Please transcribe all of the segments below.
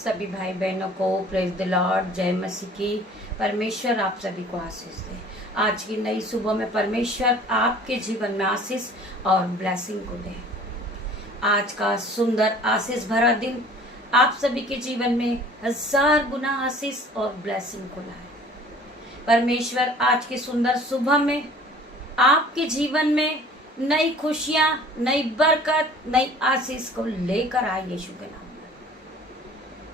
सभी भाई बहनों को प्रेज द लॉर्ड, जय मसीह की। परमेश्वर आप सभी को आशीष दे। आज की नई सुबह में परमेश्वर आपके जीवन में आशीष और ब्लेसिंग को दे। आज का सुंदर आशीष भरा दिन आप सभी के जीवन में 1000 गुना आशीष और ब्लेसिंग को लाए। परमेश्वर आज की सुंदर सुबह में आपके जीवन में नई खुशियां, नई बरकत, नई आशीष को लेकर आए यीशु के नाम में।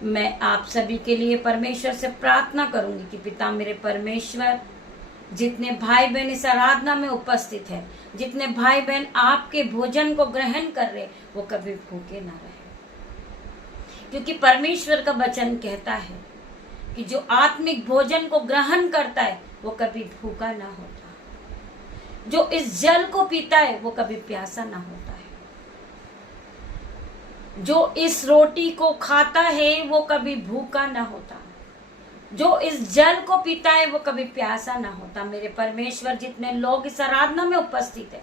मैं आप सभी के लिए परमेश्वर से प्रार्थना करूंगी कि पिता मेरे परमेश्वर, जितने भाई बहन इस आराधना में उपस्थित है, जितने भाई बहन आपके भोजन को ग्रहण कर रहे, वो कभी भूखे ना रहे। क्योंकि परमेश्वर का वचन कहता है कि जो आत्मिक भोजन को ग्रहण करता है वो कभी भूखा ना होता, जो इस जल को पीता है वो कभी प्यासा ना होता है, जो इस रोटी को खाता है वो कभी भूखा ना होता, जो इस जल को पीता है वो कभी प्यासा ना होता। मेरे परमेश्वर, जितने लोग इस आराधना में उपस्थित है,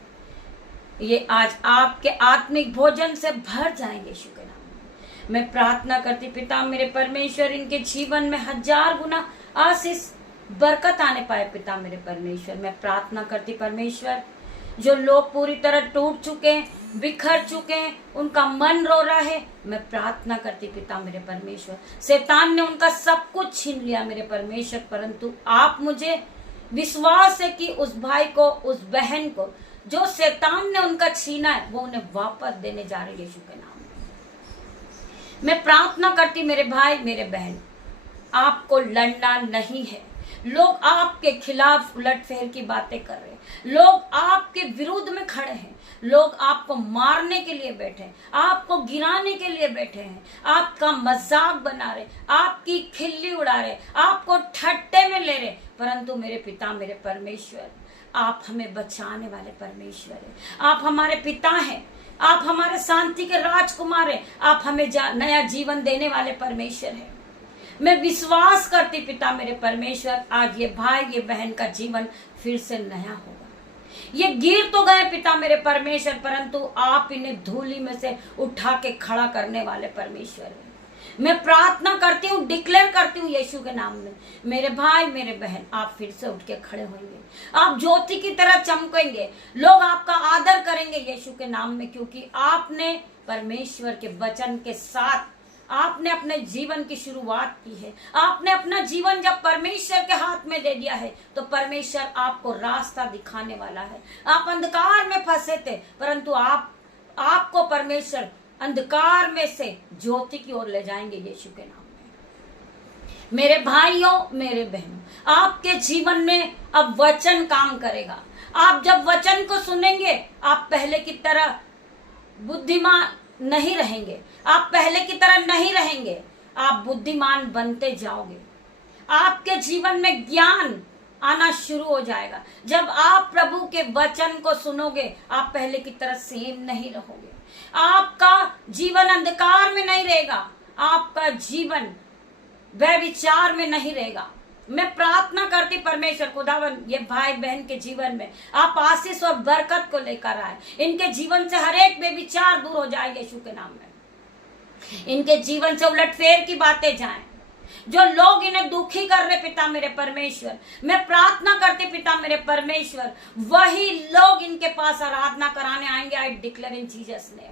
ये आज आपके आत्मिक भोजन से भर जाएंगे यीशु के नाम में। मैं प्रार्थना करती पिता मेरे परमेश्वर, इनके जीवन में 1000 गुना आशीष बरकत आने पाए। पिता मेरे परमेश्वर, मैं प्रार्थना करती परमेश्वर, जो लोग पूरी तरह टूट चुके हैं, बिखर चुके हैं, उनका मन रो रहा है, मैं प्रार्थना करती पिता मेरे परमेश्वर, शैतान ने उनका सब कुछ छीन लिया मेरे परमेश्वर, परंतु आप मुझे विश्वास है कि उस भाई को, उस बहन को जो शैतान ने उनका छीना है, वो उन्हें वापस देने जा रहे यीशु के नाम में। मैं प्रार्थना करती मेरे भाई, मेरे बहन, आपको लड़ना नहीं है। लोग आपके खिलाफ उलटफेर की बातें कर रहे हैं, लोग आपके विरुद्ध में खड़े हैं, लोग आपको मारने के लिए बैठे हैं, आपको गिराने के लिए बैठे हैं, आपका मजाक बना रहे, आपकी खिल्ली उड़ा रहे, आपको ठट्टे में ले रहे, परंतु मेरे पिता मेरे परमेश्वर, आप हमें बचाने वाले परमेश्वर हैं। आप हमारे पिता हैं, आप हमारे शांति के राजकुमार हैं, आप हमें नया जीवन देने वाले परमेश्वर हैं। मैं विश्वास करती पिता मेरे परमेश्वर, आज ये भाई, ये बहन का जीवन फिर से नया होगा। ये गिर तो गए पिता मेरे परमेश्वर, परंतु आप इन्हें धूली में से उठा के खड़ा करने वाले परमेश्वर हैं। मैं प्रार्थना करती हूँ, डिक्लेयर करती हूँ यीशु के नाम में, मेरे भाई मेरे बहन, आप फिर से उठ के खड़े होंगे, आप ज्योति की तरह चमकेंगे, लोग आपका आदर करेंगे यीशु के नाम में, क्योंकि आपने परमेश्वर के वचन के साथ आपने अपने जीवन की शुरुआत की है। आपने अपना जीवन जब परमेश्वर के हाथ में दे दिया है, तो परमेश्वर आपको रास्ता दिखाने वाला है। आप अंधकार में फंसे थे, परंतु आपको परमेश्वर अंधकार में से ज्योति की ओर ले जाएंगे यीशु के नाम में। मेरे भाइयों, मेरे बहनों, आपके जीवन में अब वचन काम करेगा। आप जब वचन को सुनेंगे, आप पहले की तरह बुद्धिमान नहीं रहेंगे, आप पहले की तरह नहीं रहेंगे, आप बुद्धिमान बनते जाओगे। आपके जीवन में ज्ञान आना शुरू हो जाएगा। जब आप प्रभु के वचन को सुनोगे, आप पहले की तरह सेम नहीं रहोगे। आपका जीवन अंधकार में नहीं रहेगा, आपका जीवन व्यभिचार में नहीं रहेगा। मैं प्रार्थना करती परमेश्वर खुदावन, ये भाई बहन के जीवन में आप आशीष और बरकत को लेकर आए। इनके जीवन से हर एक बेविचार दूर हो जाए यीशु के नाम में। इनके जीवन से उलटफेर की बातें जाएं। जो लोग इन्हें दुखी कर रहे पिता मेरे परमेश्वर, मैं प्रार्थना करती पिता मेरे परमेश्वर, वही लोग इनके पास आराधना कराने आएंगे। I declare in Jesus name.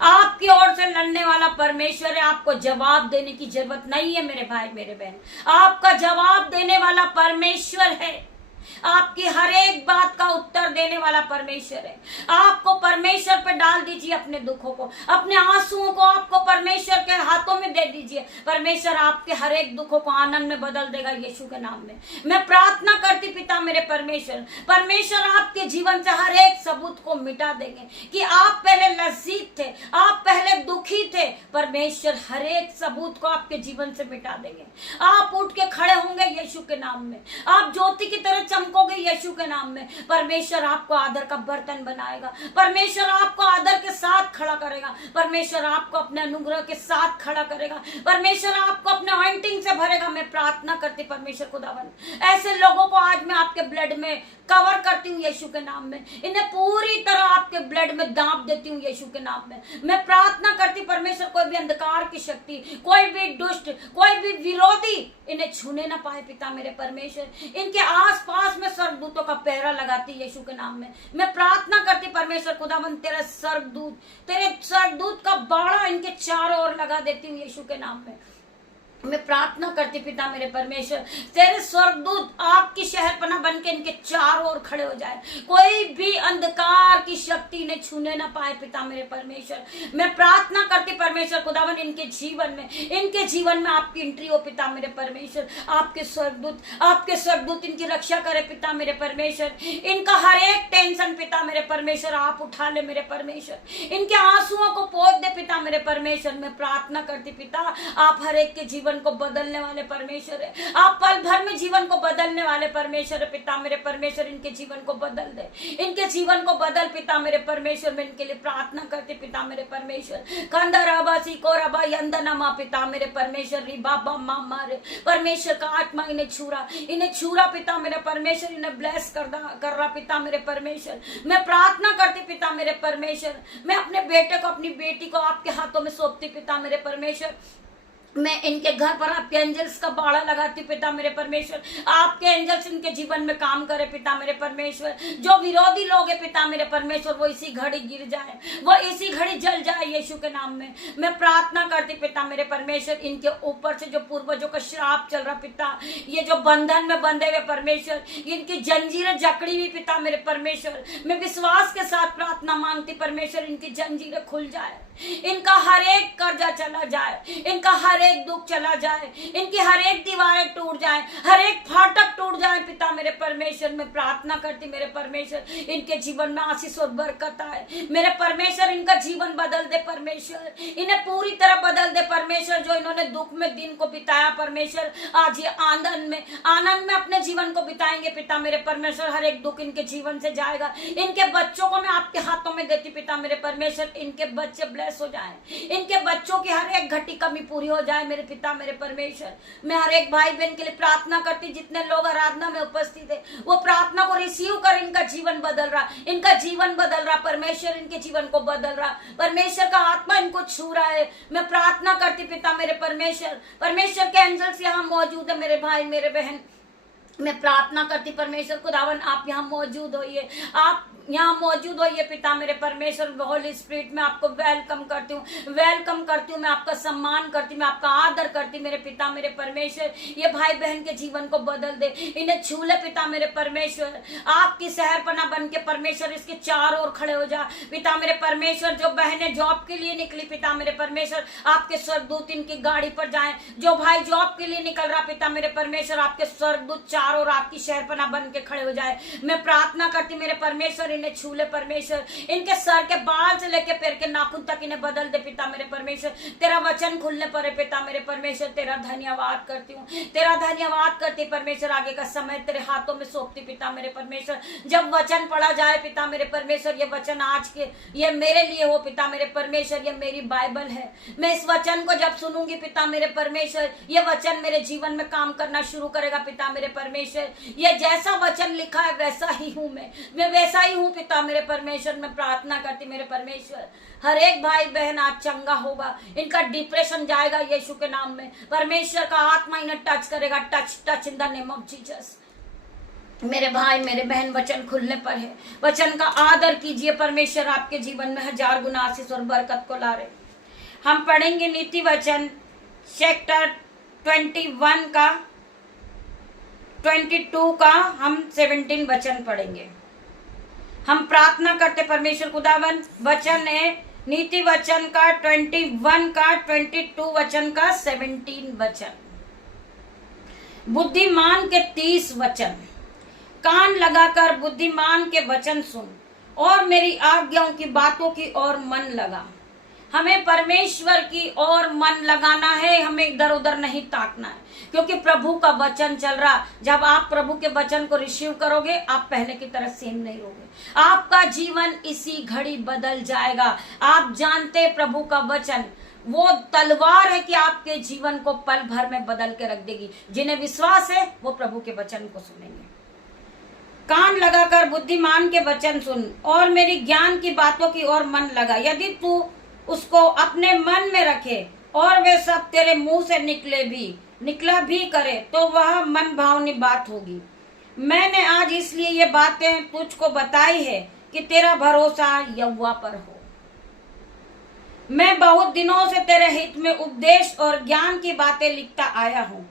आपकी ओर से लड़ने वाला परमेश्वर है। आपको जवाब देने की जरूरत नहीं है मेरे भाई मेरे बहन, आपका जवाब देने वाला परमेश्वर है। आपकी हर एक बात का उत्तर देने वाला परमेश्वर है। आपको परमेश्वर पे डाल दीजिए अपने दुखों को, अपने आंसुओं को आपको परमेश्वर के हाथों में दे दीजिए। परमेश्वर आपके हर एक दुखों को आनंद में बदल देगा यीशु के नाम में। मैं प्रार्थना करती पिता मेरे परमेश्वर, परमेश्वर आपके जीवन से हर एक सबूत को मिटा देंगे कि आप पहले लज्जित थे, आप पहले दुखी थे। परमेश्वर हर एक सबूत को आपके जीवन से मिटा देंगे। आप उठ के खड़े होंगे यीशु के नाम में, आप ज्योति की तरह चमकोगे यीशु के नाम में। परमेश्वर आपको आदर का बर्तन बनाएगा, परमेश्वर आपको आदर के साथ खड़ा करेगा, परमेश्वर आपको अपने अनुग्रह के साथ खड़ा करेगा, परमेश्वर आपको अपने ऑइंटिंग से भरेगा। मैं प्रार्थना करती परमेश्वर खुदावन, ऐसे लोगों को आज मैं आपके ब्लड में कवर करती हूँ यीशु के नाम में, इन्हें पूरी तरह आपके ब्लड में दाब देती हूँ यीशु के नाम में। मैं प्रार्थना करती परमेश्वर, कोई भी अंधकार की शक्ति, कोई भी दुष्ट, कोई भी विरोधी इन्हें छूने ना पाए पिता मेरे परमेश्वर। इनके आसपास में स्वर्गदूतों का पहरा लगाती यीशु के नाम में। मैं प्रार्थना करती परमेश्वर खुदावंद तेरे स्वर्गदूत का बाड़ा इनके चारों ओर लगा देती हूँ यीशु के नाम में। मैं प्रार्थना करती पिता मेरे परमेश्वर, तेरे स्वर्गदूत आपकी शहरपना बन के इनके चारों ओर खड़े हो जाए, कोई भी अंधकार की शक्ति इन्हें छूने ना पाए पिता मेरे परमेश्वर। मैं प्रार्थना करती परमेश्वर खुदावन इनके जीवन में आपकी एंट्री हो पिता मेरे परमेश्वर। आपके स्वर्गदूत इनकी रक्षा करे पिता मेरे परमेश्वर। इनका हर एक टेंशन पिता मेरे परमेश्वर आप उठा ले मेरे परमेश्वर। इनके आंसुओं को पोंछ दे पिता मेरे परमेश्वर। मैं प्रार्थना करती पिता, आप हर एक के जीवन को बदलने वाले परमेश्वर है। आप पल भर में जीवन को बदलने वाले परमेश्वर है पिता मेरे परमेश्वर। इनके जीवन को बदल दे, इनके जीवन को बदल पिता मेरे परमेश्वर। मैं इनके लिए प्रार्थना करती पिता मेरे परमेश्वर। कंदा रबा सीको रबा यंदनमा पिता मेरे परमेश्वर। री बाबा मामा रे परमेश्वर का आत्मा इन्हें छूरा पिता मेरे परमेश्वर। इन्हें ब्लेस कर रहा पिता मेरे परमेश्वर। मैं प्रार्थना करती पिता मेरे परमेश्वर। मैं अपने बेटे को अपनी बेटी को आपके हाथों में सौंपती पिता मेरे परमेश्वर। मैं इनके घर पर आपके एंजल्स का बाड़ा लगाती पिता मेरे परमेश्वर। आपके एंजल्स इनके जीवन में काम करे पिता मेरे परमेश्वर। जो विरोधी लोग है पिता मेरे परमेश्वर, वो इसी घड़ी गिर जाए, वो इसी घड़ी जल जाए यीशु के नाम में। मैं प्रार्थना करती पिता मेरे परमेश्वर, इनके ऊपर से जो पूर्वजों का श्राप चल रहा पिता, ये जो बंधन में बंधे हुए परमेश्वर, इनकी जंजीरें जकड़ी हुई पिता मेरे परमेश्वर। मैं विश्वास के साथ प्रार्थना मांगती परमेश्वर, इनकी जंजीरें खुल जाए, इनका हर एक कर्जा चला जाए, इनका हर एक दुख चला जाए, इनकी हर एक दीवारें टूट जाए, हर एक फाटक टूट जाए पिता मेरे परमेश्वर। मैं प्रार्थना करती मेरे परमेश्वर, इनके जीवन में आशीष और बरकत आए मेरे परमेश्वर। इनका जीवन बदल दे परमेश्वर, इन्हें पूरी तरह बदल दे परमेश्वर। जो इन्होंने दुख में दिन को बिताया परमेश्वर, आज ये आनंद में अपने जीवन को बिताएंगे पिता मेरे परमेश्वर। हर एक दुख इनके जीवन से जाएगा। इनके बच्चों को मैं आपके हाथों में देती पिता मेरे परमेश्वर। इनके बच्चे ब्लेस हो जाएं, इनके बच्चों की हर एक घटी कमी पूरी हो जाए मेरे पिता मेरे परमेश्वर। मैं हर एक भाई बहन के लिए प्रार्थना करती, जितने लोग आराधना में उपस्थित है वो प्रार्थना को रिसीव कर। इनका जीवन बदल रहा परमेश्वर, इनके जीवन को बदल रहा परमेश्वर का आत्मा इनको छू रहा है। मैं प्रार्थना करती पिता मेरे परमेश्वर के एंजल्स यहाँ मौजूद है मेरे भाई मेरे बहन। मैं प्रार्थना करती परमेश्वर खुदावन आप यहाँ मौजूद होइए, आप यहाँ मौजूद होइए पिता मेरे परमेश्वर। होली स्पिरिट में आपको वेलकम करती हूँ, मैं आपका सम्मान करती हूँ, मैं आपका आदर करती मेरे पिता मेरे परमेश्वर। ये भाई बहन के जीवन को बदल दे, इन्हें छू ले पिता मेरे परमेश्वर। आपकी शहरपना बन के परमेश्वर इसके चारों ओर खड़े हो जा पिता मेरे परमेश्वर। जो बहनें जॉब के लिए निकली पिता मेरे परमेश्वर, आपके स्वर्गदूत इनकी गाड़ी पर जाएं। जो भाई जॉब के लिए निकल रहा पिता मेरे परमेश्वर, आपके स्वर्गदूत चारों ओर आपकी शहरपना बन के खड़े हो जाए। मैं प्रार्थना करती मेरे परमेश्वर, इन्हें छू ले परमेश्वर। इनके सर के बाल से लेके पैर के नाखून तक इन्हें बदल दे पिता मेरे परमेश्वर। तेरा वचन खुलने पर है पिता मेरे परमेश्वर। तेरा धन्यवाद करती परमेश्वर। आगे का समय तेरे हाथों में सौंपती पिता मेरे परमेश्वर। जब वचन पढ़ा जाए पिता मेरे परमेश्वर, ये वचन आज के ये मेरे लिए हो पिता मेरे परमेश्वर। ये मेरी बाइबल है, मैं इस वचन को जब सुनूंगी पिता मेरे परमेश्वर, ये वचन मेरे जीवन में काम करना शुरू करेगा पिता मेरे परमेश्वर। ये जैसा वचन लिखा है वैसा ही हूं मैं वैसा ही हूं पिता मेरे परमेश्वर। मैं प्रार्थना करती मेरे परमेश्वर, हर एक भाई बहन आज चंगा होगा, इनका डिप्रेशन जाएगा यीशु के नाम में। परमेश्वर का आत्मा इन्हें टच करेगा। Touch in the name of Jesus. मेरे भाई मेरे बहन, वचन खुलने पर है, वचन का आदर कीजिए परमेश्वर। आपके जीवन में 1000 गुना आशीष और बरकत को ला रहे। हम पढ़ेंगे नीति वचन चैप्टर 21 का 22 का हम 17 वचन पढ़ेंगे। हम प्रार्थना करते परमेश्वर खुदावन, वचन है नीति वचन का 21 का 22 वचन का 17 वचन। बुद्धिमान के 30 वचन। कान लगाकर बुद्धिमान के वचन सुन और मेरी आज्ञाओं की बातों की ओर मन लगा। हमें परमेश्वर की ओर मन लगाना है, हमें इधर उधर नहीं ताकना है, क्योंकि प्रभु का वचन चल रहा। जब आप प्रभु के वचन को रिसीव करोगे, आप पहले की तरह सेम नहीं रहोगे। आपका जीवन इसी घड़ी बदल जाएगा। आप जानते प्रभु का वचन वो तलवार है कि आपके जीवन को पल भर में बदल के रख देगी। जिन्हें विश्वास है वो प्रभु के वचन को सुनेंगे। कान लगाकर बुद्धिमान के वचन सुन और मेरी ज्ञान की बातों की ओर मन लगा। यदि तू उसको अपने मन में रखे और वे सब तेरे मुंह से निकला भी करे तो वह मन भावनी बात होगी। मैंने आज इसलिए ये बातें तुझको बताई है कि तेरा भरोसा यहोवा पर हो। मैं बहुत दिनों से तेरे हित में उपदेश और ज्ञान की बातें लिखता आया हूँ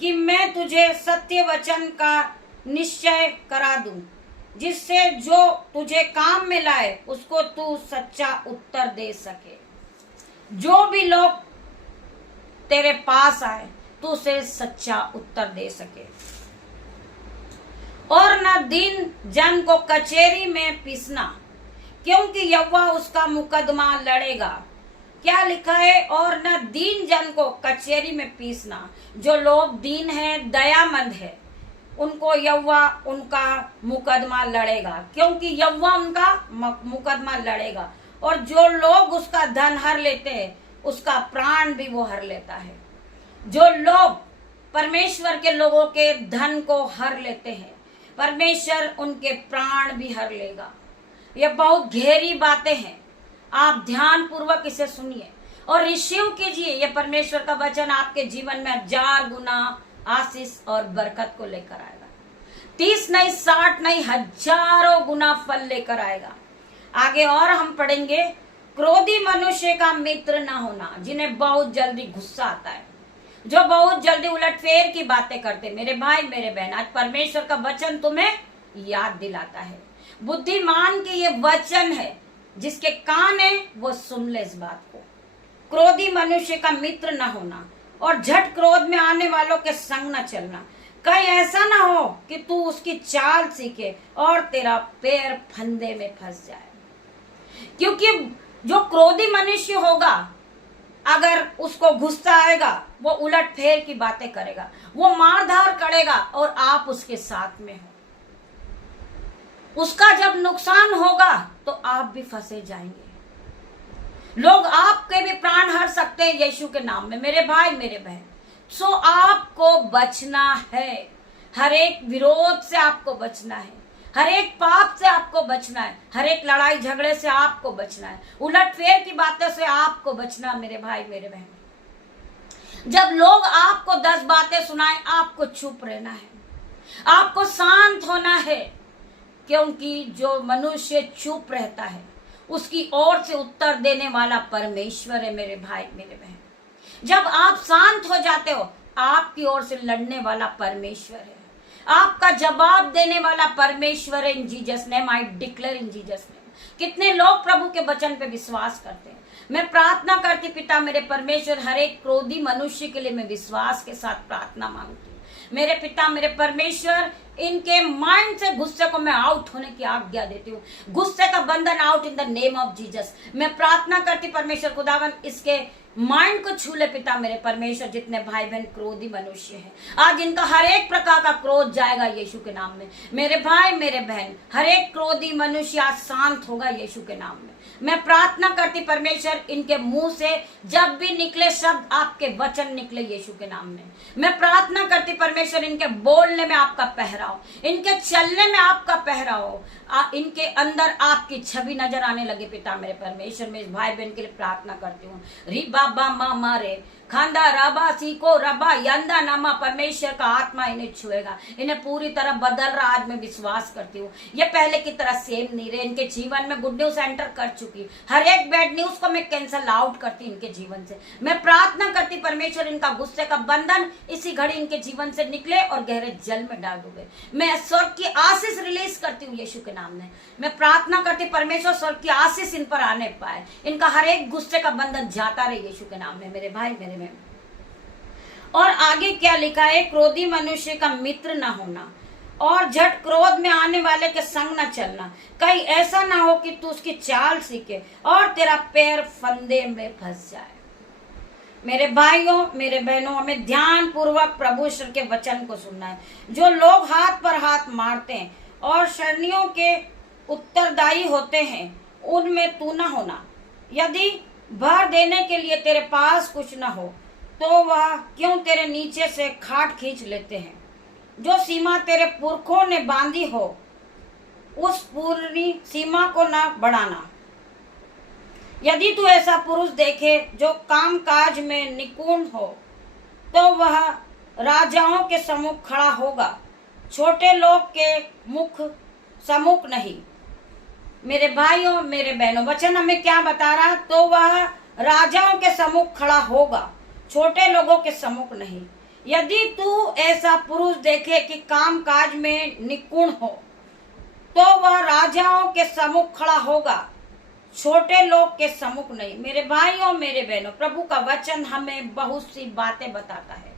कि मैं तुझे सत्य वचन का निश्चय करा दूं, जिससे जो तुझे काम में लाए उसको तू सच्चा उत्तर दे सके। जो भी लोग तेरे पास आए तू उसे सच्चा उत्तर दे सके और न दीन जन को कचहरी में पीसना, क्योंकि यहोवा उसका मुकदमा लड़ेगा। क्या लिखा है? और न दीन जन को कचहरी में पीसना। जो लोग दीन है, दयामंद है, उनको यहोवा उनका मुकदमा लड़ेगा, क्योंकि यहोवा उनका मुकदमा लड़ेगा। और जो लोग उसका धन हर लेते हैं उसका प्राण भी वो हर लेता है। जो लोग परमेश्वर के लोगों के धन को हर लेते हैं, परमेश्वर उनके प्राण भी हर लेगा। ये बहुत गहरी बातें हैं, आप ध्यान पूर्वक इसे सुनिए और रिसीव कीजिए। ये परमेश्वर का वचन आपके जीवन में 1000 गुना आशीष और बरकत को लेकर आएगा। 30 नहीं, 60 नहीं, हजारों गुना फल लेकर आएगा। आगे और हम पढ़ेंगे, क्रोधी मनुष्य का मित्र ना होना, जिन्हें बहुत जल्दी गुस्सा आता है, जो बहुत जल्दी उलटफेर की बातें करते। मेरे भाई मेरे बहन, आज परमेश्वर का वचन तुम्हें याद दिलाता है। बुद्धिमान के ये वचन है, जिसके कान है वो सुन ले इस बात को। क्रोधी मनुष्य का मित्र न होना और झट क्रोध में आने वालों के संग न चलना। कहीं ऐसा ना हो कि तू उसकी चाल सीखे और तेरा पैर फंदे में फंस जाए। क्योंकि जो क्रोधी मनुष्य होगा, अगर उसको गुस्सा आएगा वो उलट फेर की बातें करेगा, वो मारधार करेगा और आप उसके साथ में हो। उसका जब नुकसान होगा तो आप भी फंसे जाएंगे। लोग आपके भी प्राण हर सकते हैं यीशु के नाम में। मेरे भाई मेरे बहन, सो आपको बचना है। हर एक विरोध से आपको बचना है, हर एक पाप से आपको बचना है, हर एक लड़ाई झगड़े से आपको बचना है, उलटफेर की बातों से आपको बचना। मेरे भाई मेरे बहन, जब लोग आपको 10 बातें सुनाएं, आपको चुप रहना है, आपको शांत होना है, क्योंकि जो मनुष्य चुप रहता है उसकी ओर से उत्तर देने वाला परमेश्वर है। मेरे भाई मेरे बहन, जब आप शांत हो जाते हो, आपकी ओर से लड़ने वाला परमेश्वर है, आपका जवाब देने वाला परमेश्वर है। इन Jesus name I declare, in Jesus name. कितने लोग प्रभु के वचन पे विश्वास करते हैं? मैं प्रार्थना करती पिता मेरे परमेश्वर, हर एक क्रोधी मनुष्य के लिए मैं विश्वास के साथ प्रार्थना मांगती हूँ। मेरे पिता मेरे परमेश्वर, इनके माइंड से गुस्से को मैं आउट होने की आज्ञा देती हूँ। गुस्से का बंधन out in the name of Jesus. मैं प्रार्थना करती परमेश्वर खुदावन, इसके माइंड को छू ले पिता मेरे परमेश्वर। जितने भाई बहन क्रोधी मनुष्य हैं, आज इनका हर एक प्रकार का क्रोध जाएगा यीशु के नाम में। मेरे भाई मेरे बहन, हर एक क्रोधी मनुष्य आज शांत होगा यीशु के नाम में। मैं प्रार्थना करती परमेश्वर, इनके मुंह से जब भी निकले शब्द, आपके वचन निकले यीशु के नाम में। मैं प्रार्थना करती परमेश्वर, इनके बोलने में आपका पहराव, इनके चलने में आपका पहराव, इनके अंदर आपकी छवि नजर आने लगे पिता मेरे परमेश्वर। मैं इस भाई बहन के लिए प्रार्थना करती हूँ। री बाबा माँ मारे खांदा राबा सीको रबा यंदा नामा, परमेश्वर का आत्मा इन्हें छुएगा, इन्हें पूरी तरह बदल रहा। आज मैं विश्वास करती हूँ ये पहले की तरह सेम नहीं रहे। इनके जीवन में गुड न्यूज एंटर कर चुकी, हर एक बैड न्यूज को मैं कैंसल आउट करती इनके जीवन से। मैं प्रार्थना करती परमेश्वर, इनका गुस्से का बंधन इसी घड़ी इनके जीवन से निकले और गहरे जल में डाल दूंगे। मैं स्वर्ग की आशीष रिलीज करती हूँ यीशु के नाम में। मैं प्रार्थना करती परमेश्वर, स्वर्ग की आशीष इन पर आने पाए, इनका हर एक गुस्से का बंधन जाता रहे यीशु के नाम में। मेरे भाई मेरे में और आगे क्या लिखा है? क्रोधी मनुष्य का मित्र ना होना और झट क्रोध में आने वाले के संग न चलना। कहीं ऐसा ना हो कि तू उसकी चाल सीखे और तेरा पैर फंदे में फंस जाए। मेरे भाइयों मेरे बहनों, हमें ध्यान पूर्वक प्रभु ईश्वर के वचन को सुनना है। जो लोग हाथ पर हाथ मारते हैं और शरणियों के उत्तरदायी होते हैं, उनमें तू न होना। यदि भर देने के लिए तेरे पास कुछ न हो तो वह क्यों तेरे नीचे से खाट खींच लेते हैं। जो सीमा तेरे पुरखों ने बांधी हो, उस पूरी सीमा को ना बढ़ाना। यदि तू ऐसा पुरुष देखे जो काम काज में निपुण हो, तो वह राजाओं के सम्मुख खड़ा होगा, छोटे लोग के मुख सम्मुख नहीं। मेरे भाइयों, मेरे बहनों, वचन हमें क्या बता रहा? तो वह राजाओं के सम्मुख खड़ा होगा, छोटे लोगों के सम्मुख नहीं। यदि तू ऐसा पुरुष देखे कि काम काज में निपुण हो, तो वह राजाओं के सम्मुख खड़ा होगा, छोटे लोग के सम्मुख नहीं। मेरे भाइयों, मेरे बहनों, प्रभु का वचन हमें बहुत सी बातें बताता है।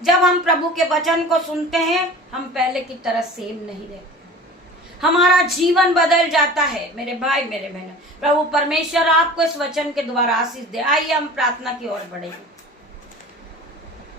जब हम प्रभु के वचन को सुनते हैं, हम पहले की तरह सेम नहीं रहते, हमारा जीवन बदल जाता है। मेरे भाई, मेरे बहनों, प्रभु परमेश्वर आपको इस वचन के द्वारा आशीष दे। आइए हम प्रार्थना की ओर बढ़ेंगे।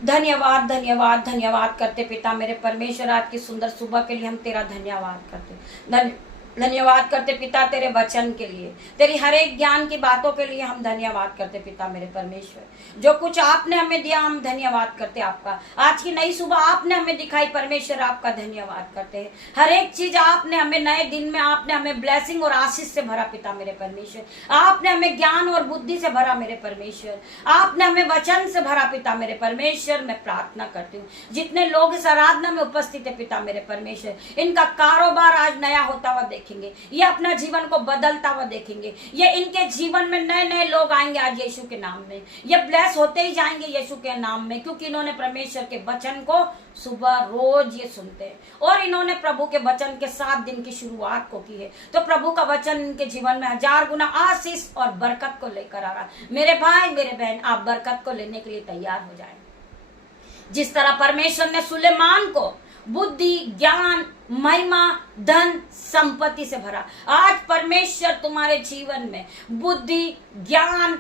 धन्यवाद, धन्यवाद, धन्यवाद करते पिता मेरे परमेश्वर, आज की सुंदर सुबह के लिए हम तेरा धन्यवाद करते। धन्यवाद करते पिता तेरे वचन के लिए, तेरी हर एक ज्ञान की बातों के लिए हम धन्यवाद करते पिता मेरे परमेश्वर। जो कुछ आपने हमें दिया, हम धन्यवाद करते आपका। आज की नई सुबह आपने हमें दिखाई परमेश्वर, आपका धन्यवाद करते हैं। हर एक चीज आपने हमें, नए दिन में आपने हमें ब्लेसिंग और आशीष से भरा पिता मेरे परमेश्वर। आपने हमें ज्ञान और बुद्धि से भरा मेरे परमेश्वर। आपने हमें वचन से भरा पिता मेरे परमेश्वर। मैं प्रार्थना करती हूँ जितने लोग इस आराधना में उपस्थित है पिता मेरे परमेश्वर, इनका कारोबार आज नया होता हुआ देखेंगे, ये अपना जीवन को बदलता हुआ देखेंगे, ये इनके जीवन में नए नए लोग आएंगे आज यीशु के नाम में। ये ब्लेस होते ही जाएंगे यीशु के नाम में, क्योंकि इन्होंने परमेश्वर के वचन को सुबह रोज ये सुनते हैं और इन्होंने प्रभु के वचन के 7 दिन की शुरुआत को की है। तो प्रभु का वचन इनके जीवन में 1000 गुना आशीष और बरकत को लेकर आ रहा है। मेरे भाई, मेरे बहन, आप बरकत को लेने के लिए तैयार हो जाएं। जिस तरह परमेश्वर ने सुलेमान को बुद्धि, ज्ञान, महिमा, धन, संपत्ति से भरा, आज परमेश्वर तुम्हारे जीवन में बुद्धि, ज्ञान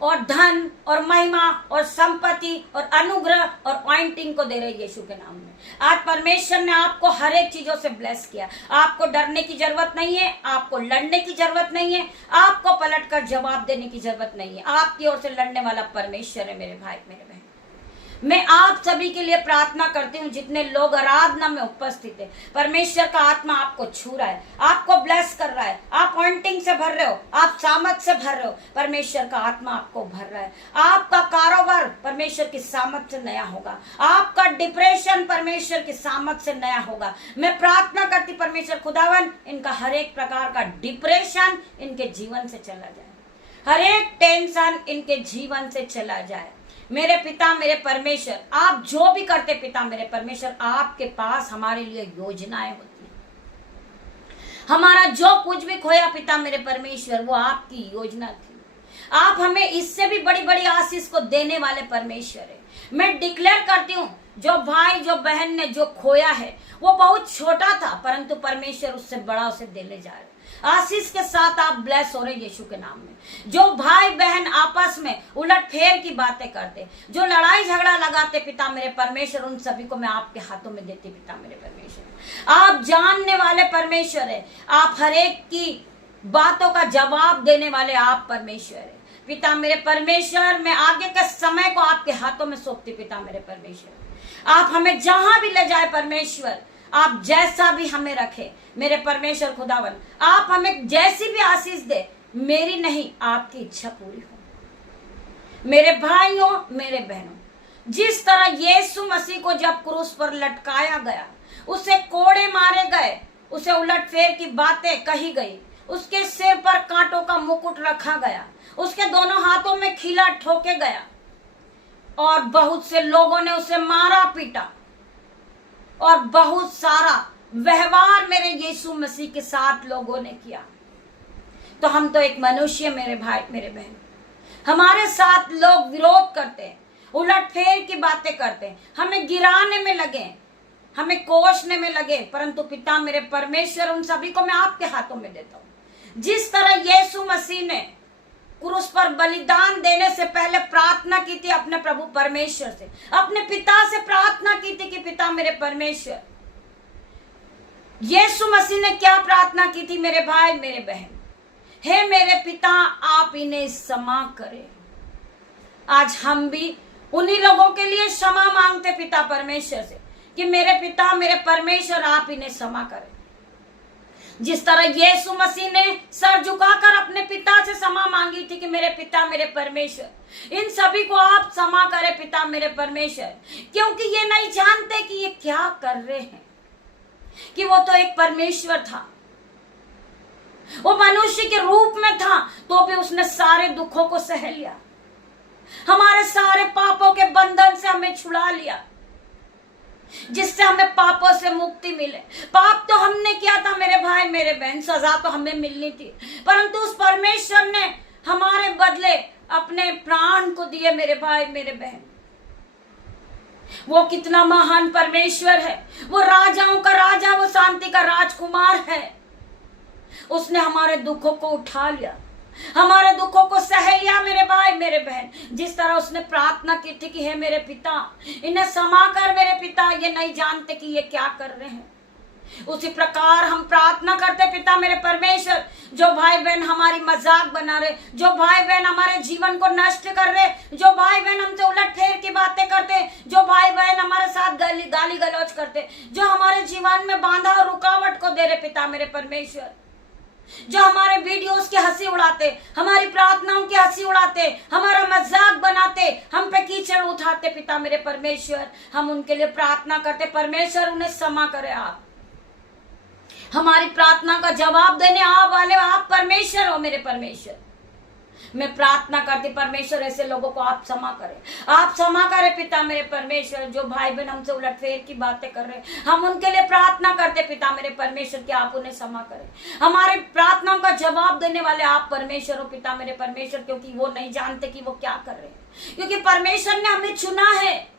और धन और महिमा और संपत्ति और अनुग्रह और पॉइंटिंग को दे रहे यीशु के नाम में। आज परमेश्वर ने आपको हर एक चीजों से ब्लेस किया। आपको डरने की जरूरत नहीं है, आपको लड़ने की जरूरत नहीं है, आपको पलटकर जवाब देने की जरूरत नहीं है। आपकी ओर से लड़ने वाला परमेश्वर है। मेरे भाई, मेरे बहन, मैं आप सभी के लिए प्रार्थना करती हूँ जितने लोग आराधना में उपस्थित है, परमेश्वर का आत्मा आपको छू रहा है, आपको ब्लेस कर रहा है, आप पॉइंटिंग से भर रहे हो, आप सामर्थ से भर रहे हो, परमेश्वर का आत्मा आपको भर रहा है। आपका कारोबार परमेश्वर की सामर्थ से नया होगा, आपका डिप्रेशन परमेश्वर की सामर्थ से नया होगा। मैं प्रार्थना करती परमेश्वर खुदावन, इनका हर एक प्रकार का डिप्रेशन इनके जीवन से चला जाए, हर एक टेंशन इनके जीवन से चला जाए। मेरे पिता मेरे परमेश्वर, आप जो भी करते पिता मेरे परमेश्वर, आपके पास हमारे लिए योजनाएं होती हैं। हमारा जो कुछ भी खोया पिता मेरे परमेश्वर, वो आपकी योजना थी। आप हमें इससे भी बड़ी बड़ी आशीष को देने वाले परमेश्वर है। मैं डिक्लेयर करती हूँ, जो भाई जो बहन ने जो खोया है वो बहुत छोटा था, परंतु परमेश्वर उससे बड़ा उसे देने जा रहे। आशीष के साथ आप ब्लेस हो रहे यीशु के नाम में। जो भाई बहन आपस में उलट फेर की बातें करते, जो लड़ाई झगड़ा लगाते पिता मेरे परमेश्वर, उन सभी को मैं आपके हाथों में देती पिता मेरे परमेश्वर। आप जानने वाले परमेश्वर है, आप हर एक की बातों का जवाब देने वाले आप परमेश्वर है पिता मेरे परमेश्वर। मैं आगे के समय को आपके हाथों में सौंपती पिता मेरे परमेश्वर। आप हमें जहां भी ले जाए परमेश्वर, आप जैसा भी हमें रखे मेरे परमेश्वर खुदावन, आप हमें जैसी भी आशीष दे, मेरी नहीं आपकी इच्छा पूरी हो। मेरे भाइयों, मेरे बहनों, जिस तरह यीशु मसीह को जब क्रूस पर लटकाया गया, उसे कोड़े मारे गए, उसे उलट फेर की बातें कही गई, उसके सिर पर कांटों का मुकुट रखा गया, उसके दोनों हाथों में खीला ठोके गया और बहुत से लोगों ने उसे मारा पीटा और बहुत सारा व्यवहार मेरे यीशु मसीह के साथ लोगों ने किया। तो हम तो एक मनुष्य, मेरे भाई मेरे बहन, हमारे साथ लोग विरोध करते हैं, उलट फेर की बातें करते हैं, हमें गिराने में लगे, हमें कोसने में लगे, परंतु पिता मेरे परमेश्वर, उन सभी को मैं आपके हाथों में देता हूँ। जिस तरह यीशु मसीह ने क्रूस पर बलिदान देने से पहले प्रार्थना की थी अपने प्रभु परमेश्वर से, अपने पिता से प्रार्थना की थी कि पिता मेरे परमेश्वर, यीशु मसीह ने क्या प्रार्थना की थी मेरे भाई मेरे बहन, हे मेरे पिता आप इन्हें क्षमा करें। आज हम भी उन्हीं लोगों के लिए क्षमा मांगते पिता परमेश्वर से कि मेरे पिता मेरे परमेश्वर आप इन्हें क्षमा करें। जिस तरह यीशु मसीह ने सर झुकाकर अपने पिता से क्षमा मांगी थी कि मेरे पिता मेरे परमेश्वर, इन सभी को आप क्षमा करें पिता मेरे परमेश्वर, क्योंकि ये नहीं जानते कि ये क्या कर रहे हैं। कि वो तो एक परमेश्वर था, वो मनुष्य के रूप में था, तो भी उसने सारे दुखों को सह लिया, हमारे सारे पापों के बंधन से हमें छुड़ा लिया, जिससे हमें पापों से मुक्ति मिले। पाप तो हमने किया था मेरे भाई मेरे बहन, सजा तो हमें मिलनी थी, परंतु उस परमेश्वर ने हमारे बदले अपने प्राण को दिए मेरे भाई मेरे बहन। वो कितना महान परमेश्वर है, वो राजाओं का राजा, वो शांति का राजकुमार है। उसने हमारे दुखों को उठा लिया, हमारे दुखों को सह लिया मेरे भाई मेरे बहन। जिस तरह उसने प्रार्थना की थी कि हे मेरे पिता, इन्हें क्षमा कर मेरे पिता, ये नहीं जानते कि ये क्या कर रहे हैं, उसी प्रकार हम प्रार्थना करते पिता मेरे परमेश्वर। जो भाई बहन हमारी मजाक बना रहे, जो भाई बहन हमारे जीवन को नष्ट कर रहे, जो भाई बहन हमसे उलट फेर की बातें करते, जो भाई बहन हमारे साथ गाली गलौज करते, जो हमारे जीवन में बांधा और रुकावट को दे रहे पिता मेरे परमेश्वर, जो हमारे वीडियोस की हंसी उड़ाते, हमारी प्रार्थनाओं की हंसी उड़ाते, हमारा मजाक बनाते, हम पे कीचड़ उठाते पिता मेरे परमेश्वर, हम उनके लिए प्रार्थना करते परमेश्वर उन्हें क्षमा करे। आप हमारी प्रार्थना का जवाब देने आप वाले आप परमेश्वर हो मेरे परमेश्वर। मैं प्रार्थना करती परमेश्वर ऐसे लोगों को आप क्षमा करें, आप क्षमा करें पिता मेरे परमेश्वर। जो भाई बहन हमसे उलटफेर की बातें कर रहे हैं, हम उनके लिए प्रार्थना करते पिता मेरे परमेश्वर कि आप उन्हें क्षमा करें। हमारे प्रार्थनाओं का जवाब देने वाले आप परमेश्वर हो पिता मेरे परमेश्वर, क्योंकि वो नहीं जानते कि वो क्या कर रहे हैं, क्योंकि परमेश्वर ने हमें चुना है।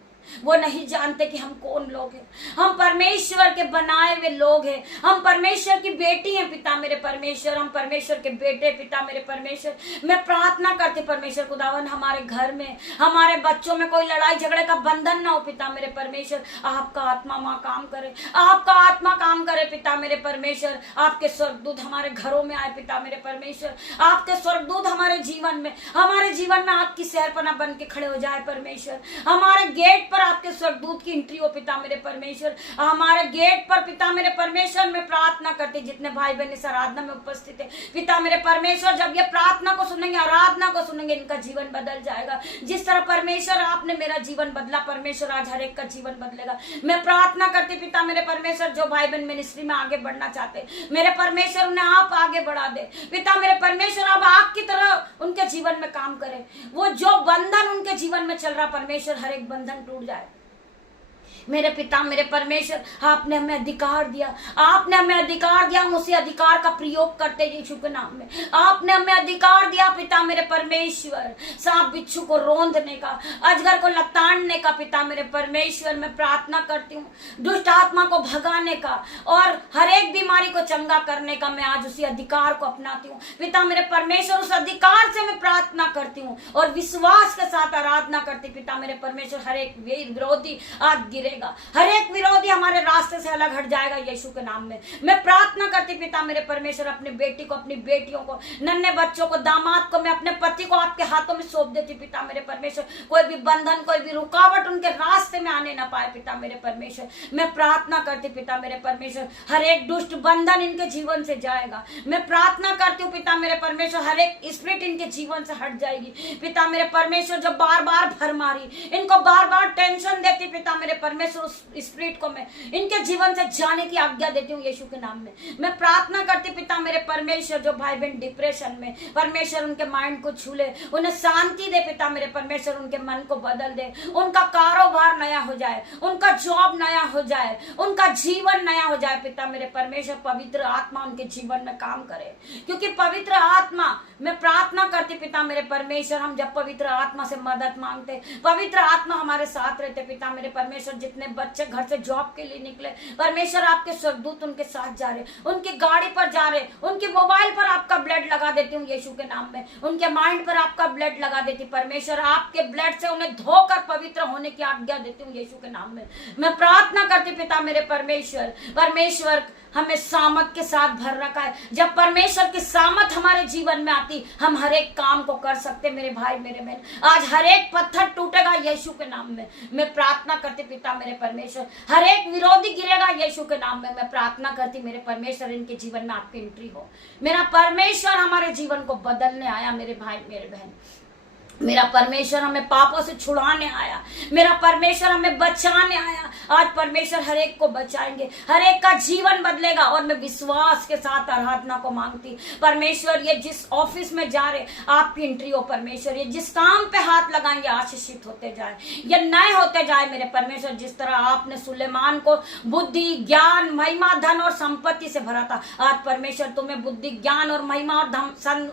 वो नहीं जानते कि हम कौन लोग हैं, हम परमेश्वर के बनाए हुए लोग हैं, हम परमेश्वर की बेटी हैं पिता मेरे परमेश्वर, हम परमेश्वर के बेटे पिता मेरे परमेश्वर। मैं प्रार्थना करती परमेश्वर खुदावन हमारे घर में, हमारे बच्चों में कोई लड़ाई झगड़े का बंधन ना हो पिता मेरे परमेश्वर। आपका आत्मा माँ काम करे, आपका आत्मा काम करे पिता मेरे परमेश्वर। आपके स्वर्गदूत हमारे घरों में आए पिता मेरे परमेश्वर, आपके स्वर्गदूत हमारे जीवन में आपकी शहरपना बन के खड़े हो जाए परमेश्वर। हमारे गेट पर आपके स्वर्गदूत की एंट्री हो पिता मेरे परमेश्वर, हमारे गेट पर पिता मेरे परमेश्वर। मैं प्रार्थना करती जितने भाई बहन इस आराधना में उपस्थित है पिता मेरे परमेश्वर, जब ये प्रार्थना को सुनेंगे, आराधना को सुनेंगे, इनका जीवन बदल जाएगा। जिस तरह परमेश्वर आपने मेरा जीवन बदला परमेश्वर, आज हर एक का जीवन बदलेगा। मैं प्रार्थना करती पिता मेरे परमेश्वर, जो भाई बहन मिनिस्ट्री में आगे बढ़ना चाहते मेरे परमेश्वर, उन्हें आप आगे बढ़ा दे पिता मेरे परमेश्वर। आप आग की तरह उनके जीवन में काम करें, वो जो बंधन उनके जीवन में चल रहा परमेश्वर, हर एक बंधन टूट जाए मेरे पिता मेरे परमेश्वर। आपने हमें अधिकार दिया, आपने हमें अधिकार दिया, हम उसी अधिकार का प्रयोग करते यीशु के नाम में। आपने हमें अधिकार दिया पिता मेरे परमेश्वर, सांप बिच्छू को रोंदने का, अजगर को लताड़ने का पिता मेरे परमेश्वर। मैं प्रार्थना करती हूँ दुष्ट आत्मा को भगाने का और हर एक बीमारी को चंगा करने का। मैं आज उसी अधिकार को अपनाती हूँ पिता मेरे परमेश्वर, उस अधिकार से मैं प्रार्थना करती हूँ और विश्वास के साथ आराधना करती पिता मेरे परमेश्वर। हर एक विरोधी आज गिरे, हर एक विरोधी हमारे रास्ते से अलग हट जाएगा यीशु के नाम में। मैं प्रार्थना करती पिता मेरे परमेश्वर, अपने बेटी को, अपनी बेटियों को, नन्हे बच्चों को, दामाद को, मैं अपने पति को आपके हाथों में सौंप देती पिता मेरे परमेश्वर। कोई भी बंधन, कोई भी रुकावट उनके रास्ते में आने ना पाए पिता मेरे परमेश्वर। मैं प्रार्थना करती पिता मेरे परमेश्वर, हर एक दुष्ट बंधन इनके जीवन से जाएगा। मैं प्रार्थना करती हूँ पिता मेरे परमेश्वर, हर एक स्पिरिट इनके जीवन से हट जाएगी पिता मेरे परमेश्वर। जो बार बार भरमारी, इनको बार बार टेंशन देती पिता मेरे परमेश्वर, उस स्पिरिट को मैं इनके जीवन से जाने की आज्ञा देती हूँ यीशु के नाम में। मैं प्रार्थना करती पिता मेरे परमेश्वर, जो भाई बहन डिप्रेशन में परमेश्वर, उनके माइंड को छू ले, उन्हें शांति दे पिता मेरे परमेश्वर, उनके मन को बदल दे, उनका कारोबार नया हो जाए, उनका जॉब नया हो जाए, उनका जीवन नया हो जाए पिता मेरे परमेश्वर। पवित्र आत्मा उनके जीवन में काम करे, क्योंकि पवित्र आत्मा, मैं प्रार्थना करती पिता मेरे परमेश्वर, हम जब पवित्र आत्मा से मदद मांगते, पवित्र आत्मा हमारे साथ रहते पिता मेरे परमेश्वर। जितने बच्चे घर से जॉब के लिए निकले परमेश्वर, आपके स्वर्गदूत उनके साथ जा रहे, उनकी गाड़ी पर जा रहे, उनके मोबाइल पर आपका ब्लड लगा देती हूँ यीशु के नाम में, उनके माइंड पर आपका ब्लड लगा देती परमेश्वर। आपके ब्लड से उन्हें धोकर पवित्र होने की आज्ञा देती हूँ यीशु के नाम में। मैं प्रार्थना करती पिता मेरे परमेश्वर, हमें सामत के साथ भर रखा है। जब परमेश्वर की सामत हमारे जीवन में आती, हम हर एक काम को कर सकते। मेरे भाई मेरे बहन, आज हर एक पत्थर टूटेगा यीशु के नाम में। मैं प्रार्थना करती पिता मेरे परमेश्वर, हर एक विरोधी गिरेगा यीशु के नाम में। मैं प्रार्थना करती मेरे परमेश्वर, इनके जीवन में आपकी एंट्री हो। मेरा परमेश्वर हमारे जीवन को बदलने आया मेरे भाई मेरे बहन। मेरा परमेश्वर हमें पापों से छुड़ाने आया, मेरा परमेश्वर हमें बचाने आया। आज परमेश्वर हर एक को बचाएंगे, हर एक का जीवन बदलेगा। और मैं विश्वास के साथ आराधना को मांगती, परमेश्वर ये जिस ऑफिस में जा रहे आपकी एंट्री हो परमेश्वर, ये जिस काम पे हाथ लगाएंगे आशीषित होते जाए, ये नए होते जाए मेरे परमेश्वर। जिस तरह आपने सुलेमान को बुद्धि ज्ञान महिमा धन और संपत्ति से भरा था, आज परमेश्वर तुम्हें बुद्धि ज्ञान और महिमा और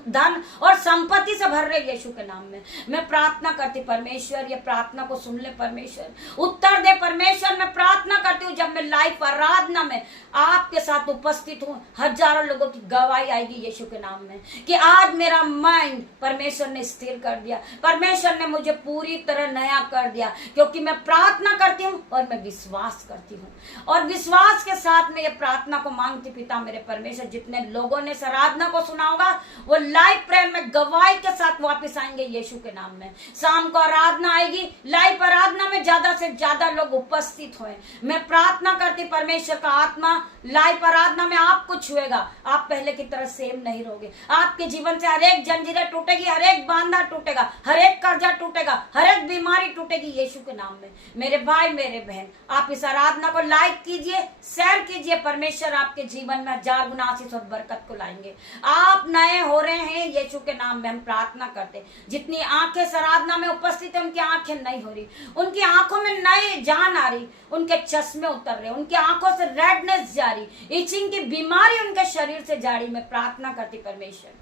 धन और संपत्ति से भर रहे यीशु के नाम में। मैं प्रार्थना करती परमेश्वर, ये प्रार्थना को सुन ले परमेश्वर, उत्तर दे परमेश्वर। मैं प्रार्थना करती हूँ जब मैं लाइव आराधना में आपके साथ उपस्थित हूँ, हजारों लोगों की गवाही आएगी यीशु के नाम में कि आज मेरा माइंड परमेश्वर ने स्थिर कर दिया, परमेश्वर ने मुझे पूरी तरह नया कर दिया, क्योंकि मैं प्रार्थना करती हूँ और मैं विश्वास करती हूँ। और विश्वास के साथ में ये प्रार्थना को मांगती पिता मेरे परमेश्वर, जितने लोगों ने इस आराधना को सुना होगा वो लाइव प्रेयर में गवाही के साथ वापस आएंगे यीशु के नाम में। शाम को आराधना आएगी, लाइव आराधना में ज्यादा से ज्यादा लोग उपस्थित हों। मैं प्रार्थना करती परमेश्वर का आत्मा लाइव आराधना में आपको छुएगा, आप पहले की तरह सेम नहीं रहोगे। आपके जीवन से हर एक जंजीरें टूटेगी, हर एक बांधा टूटेगा, हर एक कर्जा टूटेगा, हर एक बीमारी टूटेगी यीशु के नाम में। मेरे भाई मेरे बहन, आप इस आराधना को लाइक कीजिए, शेयर कीजिए। परमेश्वर आपके जीवन में हजार गुना आशीष और बरकत को लाएंगे। आप नए हो रहे हैं यीशु के नाम में। हम प्रार्थना करते, जितनी आंखें इस आराधना में उपस्थित है उनकी आंखें नहीं हो रही, उनकी आंखों में नई जान आ रही, उनके चश्मे उतर रहे, उनकी आंखों से रेडनेस जा रही, इचिंग की बीमारी उनके शरीर से जा रही। मैं प्रार्थना करती परमेश्वर,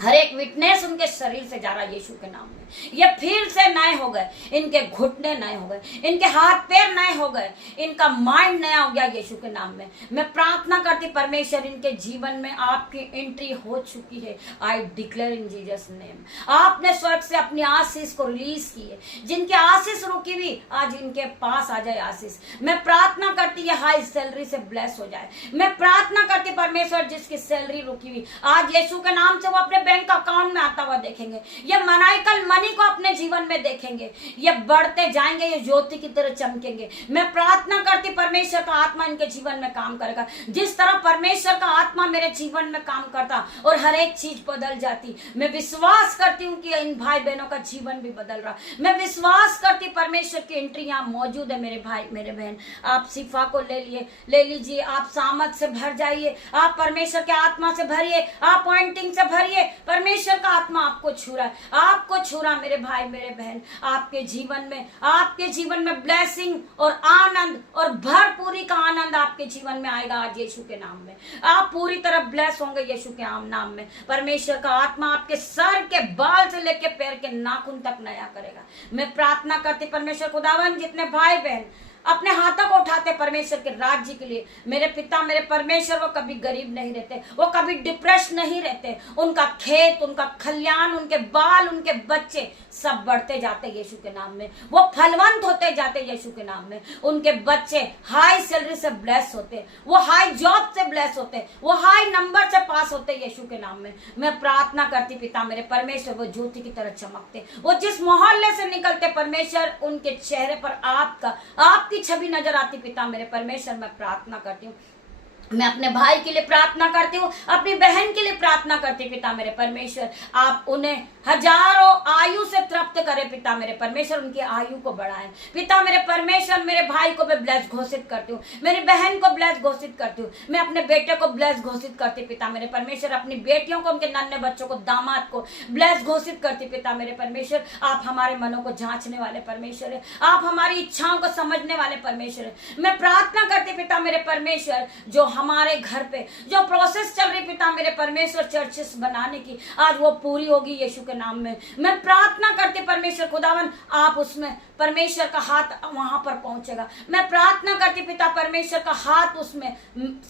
हर एक विटनेस उनके शरीर से जा रहा यीशु के नाम में। ये फिर से नए हो गए, इनके घुटने नए हो गए, इनके हाथ पैर नए हो गए, इनका माइंड नया हो गया यीशु के नाम में। मैं प्रार्थना करती परमेश्वर, इनके जीवन में आपकी एंट्री हो चुकी है। I declare in Jesus name, आपने स्वर्ग से अपनी आशीष को रिलीज की है। जिनकी आशीष रुकी हुई आज इनके पास आ जाए आशीष। मैं प्रार्थना करती है हाई सैलरी से ब्लेस हो जाए। मैं प्रार्थना करती परमेश्वर, जिसकी सैलरी रुकी हुई आज यीशु के नाम से वो अपने बैंक अकाउंट में आता हुआ देखेंगे। ये मनाइकल मनी को अपने जीवन में देखेंगे, ये बढ़ते जाएंगे, ये ज्योति की तरह चमकेंगे। मैं प्रार्थना करती परमेश्वर का आत्मा इनके जीवन में काम करेगा। जिस तरह परमेश्वर का आत्मा मेरे जीवन में काम करता और हर एक चीज बदल जाती, मैं विश्वास करती हूँ कि इन भाई बहनों का जीवन भी बदल रहा। मैं विश्वास करती परमेश्वर की एंट्री यहाँ मौजूद है। मेरे भाई मेरे बहन, आप शिफा को ले लीजिए, आप सामर्थ से भर जाइए, आप परमेश्वर के आत्मा से भरिए, आप पॉइंटिंग से भरिए। परमेश्वर का आत्मा आपको छू रहा है, आपको छू रहा मेरे भाई मेरे बहन। आपके जीवन में ब्लेसिंग और आनंद और भरपूरी का आनंद आपके जीवन में आएगा आज यीशु के नाम में। आप पूरी तरह ब्लेस होंगे यीशु के नाम में। परमेश्वर का आत्मा आपके सर के बाल से लेकर पैर के नाखून तक नया करेगा। मैं प्रार्थना करती परमेश्वर खुदावन, जितने भाई बहन अपने हाथों को उठाते परमेश्वर के राज्य के लिए, मेरे पिता मेरे परमेश्वर, वो कभी गरीब नहीं रहते, वो कभी डिप्रेस नहीं रहते। उनका खेत, उनका खलियान, उनके बाल, उनके बच्चे सब बढ़ते जाते यीशु के नाम में। वो फलवंत होते जाते यीशु के नाम में। उनके बच्चे हाई सैलरी से ब्लेस होते, वो हाई जॉब से ब्लेस होते, वो हाई नंबर से पास होते यीशु के नाम में। मैं प्रार्थना करती पिता मेरे परमेश्वर, वो ज्योति की तरह चमकते, वो जिस मोहल्ले से निकलते परमेश्वर, उनके चेहरे पर आपकी छवि नजर आती पिता मेरे परमेश्वर। मैं प्रार्थना करती हूँ, मैं अपने भाई के लिए प्रार्थना करती हूँ, अपनी बहन के लिए प्रार्थना करती पिता मेरे परमेश्वर। आप उन्हें हजारों आयु से तृप्त करें पिता मेरे परमेश्वर, उनकी आयु को बढ़ाएं पिता मेरे परमेश्वर। मेरे भाई को मैं ब्लेस घोषित करती हूँ, मेरी बहन को ब्लेस घोषित करती हूँ, मैं अपने बेटे को ब्लेस घोषित करती पिता मेरे परमेश्वर, अपनी बेटियों को, उनके नन्हे बच्चों को, दामाद को ब्लेस घोषित करती पिता मेरे परमेश्वर। आप हमारे मनों को जांचने वाले परमेश्वर है, आप हमारी इच्छाओं को समझने वाले परमेश्वर है। मैं प्रार्थना करती पिता मेरे परमेश्वर, जो हमारे घर पे जो प्रोसेस चल रही पिता मेरे परमेश्वर चर्चेस बनाने की, आज वो पूरी होगी यीशु के नाम में। मैं प्रार्थना करती परमेश्वर खुदावन, आप उसमें परमेश्वर का हाथ वहां पर पहुंचेगा। मैं प्रार्थना करती पिता परमेश्वर का हाथ उसमें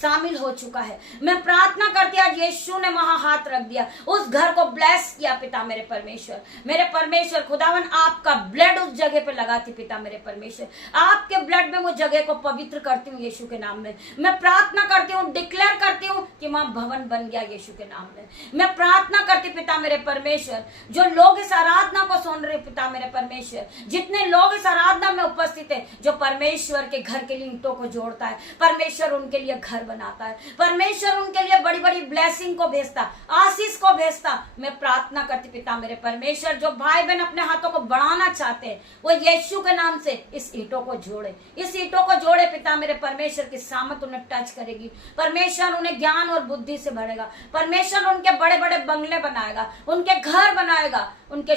शामिल हो चुका है। मैं प्रार्थना करती आज यीशु ने वहां हाथ रख दिया, उस घर को ब्लेस किया पिता मेरे परमेश्वर। मेरे परमेश्वर खुदावन, आपका ब्लड उस जगह पे लगाती पिता मेरे परमेश्वर, आपके ब्लड में वो जगह को पवित्र करती हूँ यीशु के नाम में। मैं प्रार्थना करती हूँ, डिक्लेयर करती हूँ कि वहां भवन बन गया यीशु के नाम में। मैं प्रार्थना करती पिता मेरे परमेश्वर, जो लोग इस आराधना को सुन रहे पिता मेरे परमेश्वर, जितने लोग इस आराधना में उपस्थित है, जो परमेश्वर के घर के लिए ईंटों को जोड़ता है, परमेश्वर उनके लिए घर बनाता है, परमेश्वर उनके लिए बड़ी बड़ी ब्लेसिंग को भेजता, आशीष को भेजता। मैं प्रार्थना करती पिता मेरे परमेश्वर, जो भाई बहन अपने हाथों को बढ़ाना चाहते हैं, वो यीशु के नाम से इस ईंटों को जोड़े, इस ईंटों को जोड़े पिता मेरे परमेश्वर की सामत उन्हें टच करेगी। परमेश्वर उन्हें ज्ञान और बुद्धि से भरेगा, परमेश्वर उनके बड़े बड़े बंगले बनाएगा, उनके घर बनाएगा, उनके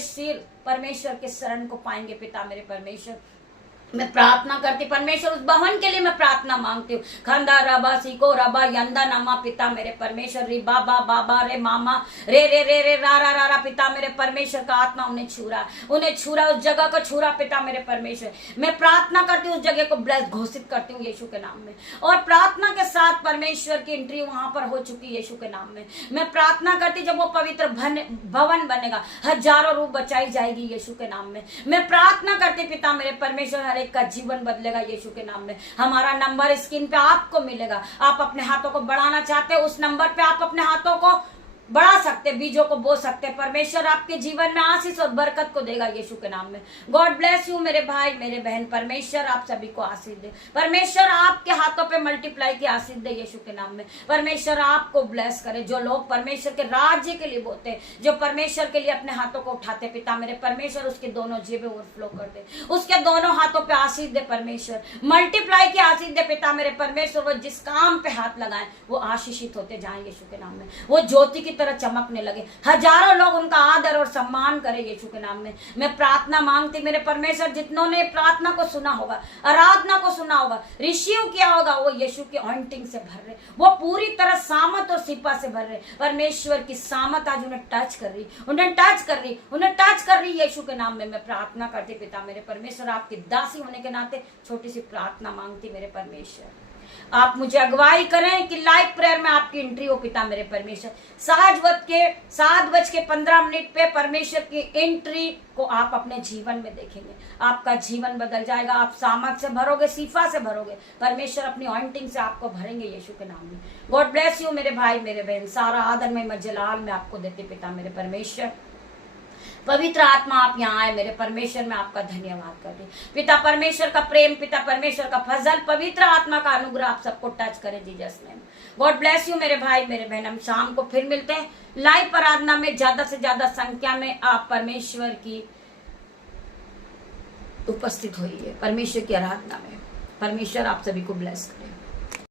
सिर परमेश्वर के शरण को पाएंगे पिता मेरे परमेश्वर। मैं प्रार्थना करती परमेश्वर, उस भवन के लिए मैं प्रार्थना मांगती हूँ। खंदा रबा सीको रबा यंदा नमा पिता मेरे परमेश्वर, री बाबा बाबा रे मामा रे रे रे रे रा रा रा रा पिता मेरे परमेश्वर का आत्मा उन्हें छू रहा, उस जगह को छू रहा पिता मेरे परमेश्वर। मैं प्रार्थना करती हूँ, उस जगह को ब्लेस घोषित करती हूँ यीशु के नाम में, और प्रार्थना के साथ परमेश्वर की एंट्री वहां पर हो चुकी है यीशु के नाम में। मैं प्रार्थना करती, जब वो पवित्र भवन बनेगा, हजारों रूप बचाई जाएगी यीशु के नाम में। मैं प्रार्थना करती पिता मेरे परमेश्वर, हर एक का जीवन बदलेगा यीशु के नाम में। हमारा नंबर स्क्रीन पे आपको मिलेगा, आप अपने हाथों को बढ़ाना चाहते हैं, उस नंबर पे आप अपने हाथों को बढ़ा सकते, बीजों को बो सकते। परमेश्वर आपके जीवन में आशीष और बरकत को देगा यीशु के नाम में। गॉड ब्लेस यू मेरे भाई मेरे बहन, परमेश्वर आप सभी को आशीष दे, परमेश्वर आपके हाथों पे मल्टीप्लाई की आशीष दे यीशु के नाम में। परमेश्वर आपको ब्लेस करे। जो लोग परमेश्वर के राज्य के लिए बोलते हैं, जो परमेश्वर के लिए अपने हाथों को उठाते, पिता मेरे परमेश्वर उसके दोनों जेबें ओवरफ्लो कर दे, उसके दोनों हाथों पे आशीष दे परमेश्वर, मल्टीप्लाई की आशीष दे पिता मेरे परमेश्वर। वो जिस काम पे हाथ लगाए वो आशीषित होते जाए यीशु के नाम में, वो ज्योति की तरह चमकने लगे, हजारों लोग उनका आदर और सम्मान करें यीशु के नाम में। मैं प्रार्थना मांगती मेरे परमेश्वर, जितनों ने प्रार्थना को सुना होगा, आराधना को सुना होगा, रिसीव किया होगा, वो यीशु की ऑइंटिंग से भर रहे, वो पूरी तरह सामत और सिपा से भर रहे। परमेश्वर की सामत आज उन्हें टच कर रही, उन्हें टच कर रही, उन्हें टच कर रही यीशु के नाम में। मैं प्रार्थना करती पिता मेरे परमेश्वर, आपकी दासी होने के नाते छोटी सी प्रार्थना मांगती मेरे परमेश्वर, आप मुझे अगुवाई करें कि लाइव प्रेयर में आपकी एंट्री हो पिता मेरे परमेश्वर। 7:15 पे परमेश्वर की एंट्री को आप अपने जीवन में देखेंगे, आपका जीवन बदल जाएगा, आप सामर्थ से भरोगे, सीफा से भरोगे, परमेश्वर अपनी ऑइंटिंग से आपको भरेंगे यीशु के नाम में। गॉड ब्लेस यू मेरे भाई मेरे बहन, सारा आदर में जलाल में आपको देते पिता मेरे परमेश्वर। पवित्र आत्मा आप यहाँ आए मेरे परमेश्वर, मैं आपका धन्यवाद करती हूँ पिता परमेश्वर का प्रेम, पिता परमेश्वर का फजल, पवित्र आत्मा का अनुग्रह आप सबको टच करे Jesus name. God bless you मेरे भाई मेरे बहन। हम शाम को फिर मिलते हैं लाइव आराधना में, ज्यादा से ज्यादा संख्या में आप परमेश्वर की उपस्थित होइए, परमेश्वर की आराधना में। परमेश्वर आप सभी को ब्लेस करे।